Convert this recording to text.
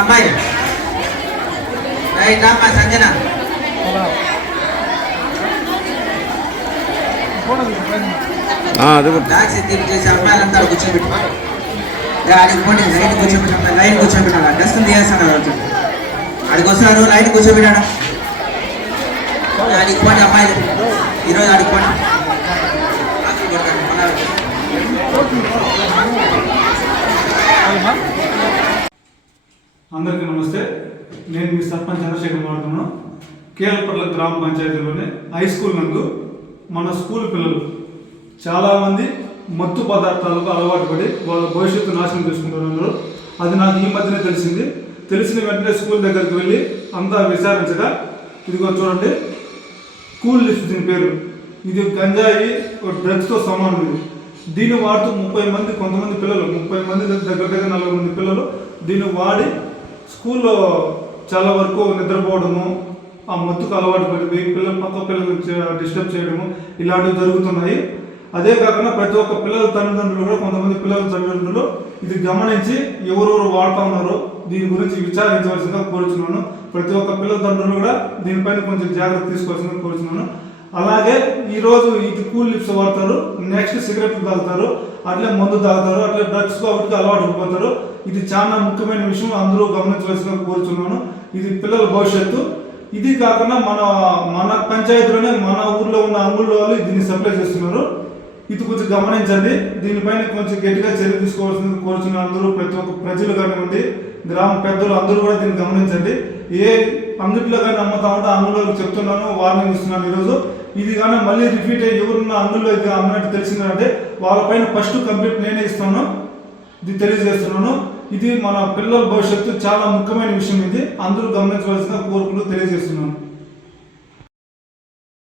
అమ్మాయి రైట్ రామ్మా సంజన. టాక్సీ తీర్చేసి అమ్మాయిలంతా కూర్చోబెట్టి ఆడికి పోండి. లైన్ కూర్చోబెట్టాలి, లైన్ కూర్చోబెట్టాలి. డస్ట్ తీయేస్తాడు ఆడికి వస్తున్నారు. లైన్ కూర్చోబెట్టాడు. ఆడికి పోండి అమ్మాయిలు, ఈరోజు ఆడికి పోండి. అందరికీ నమస్తే. నేను మీ సర్పంచ్ చంద్రశేఖర్ మాట్లాడుతున్నాను. కేలపట్ల గ్రామ పంచాయతీలోనే హై స్కూల్ నందు మన స్కూల్ పిల్లలు చాలామంది మత్తు పదార్థాలకు అలవాటు పడి వాళ్ళ భవిష్యత్తు నాశనం చేసుకుంటున్నారు. అది నాకు ఈ మధ్యనే తెలిసింది. తెలిసిన వెంటనే స్కూల్ దగ్గరికి వెళ్ళి అంతా విచారించగా ఇదిగో చూడండి, కూల్ లిప్స్ దీని పేరు. ఇది గంజాయి డ్రగ్స్తో సమానం. ఇది దీన్ని వాడుతూ 30 మంది, కొంతమంది పిల్లలు 30 మంది దగ్గర 40 మంది పిల్లలు దీన్ని వాడి స్కూల్లో చాలా వరకు నిద్రపోవడము, ఆ మత్తుకు అలవాటు పడి పక్క పిల్లలు డిస్టర్బ్ చేయడము ఇలాంటివి జరుగుతున్నాయి. అదే కాకుండా ప్రతి ఒక్క పిల్లల తల్లిదండ్రులు కూడా, కొంతమంది పిల్లల తల్లిదండ్రులు ఇది గమనించి ఎవరెవరు వాడుతూ ఉన్నారో దీని గురించి విచారించవలసిందిగా కోరుచున్నాను. ప్రతి ఒక్క పిల్లల తండ్రులు కూడా దీనిపైన కొంచెం జాగ్రత్త తీసుకోవాల్సిందిగా కోరుచున్నాను. అలాగే ఈరోజు ఇది కూల్ లిప్స్ వాడతారు, నెక్స్ట్ సిగరెట్లు తాగుతారు, అట్లే మందు తాగుతారు, అట్లే డ్రగ్స్ కాబట్టి అలవాటు పడిపోతారు. ఇది చాలా ముఖ్యమైన విషయం, అందరూ గమనించవలసిందిగా కోరుచున్నాను. ఇది పిల్లల భవిష్యత్తు. ఇది కాకుండా మన పంచాయతీలోనే మన ఊర్లో ఉన్న అంగుళ్ళు వాళ్ళు దీన్ని సప్లై చేస్తున్నారు. ఇది కొంచెం గమనించండి. దీనిపైన కొంచెం గట్టిగా చర్య తీసుకోవాల్సింది కోరుచున్నాను. అందరూ ప్రతి ఒక్క ప్రజలు కానివ్వండి, గ్రామ పెద్దలు అందరూ కూడా దీన్ని గమనించండి. ఏ అంగిట్లో కానీ అమ్ముతా ఉంటే అంగుళ్ళకి చెప్తున్నాను, వార్నింగ్ ఇస్తున్నాను. ఈరోజు ఇది కానీ మళ్ళీ రిపీట్ అయ్యి ఎవరున్న అంగుల్లో ఇది అమ్మినట్టు తెలిసిందంటే వాళ్ళపైన ఫస్ట్ కంప్లీట్ నేనే ఇస్తాను. ఇది తెలియజేస్తున్నాను. ఇది మన పిల్లల భవిష్యత్తు చాలా ముఖ్యమైన విషయం. ఇది అందరూ గమనించవలసిందిగా కోరుకుంటూ తెలియజేస్తున్నాను.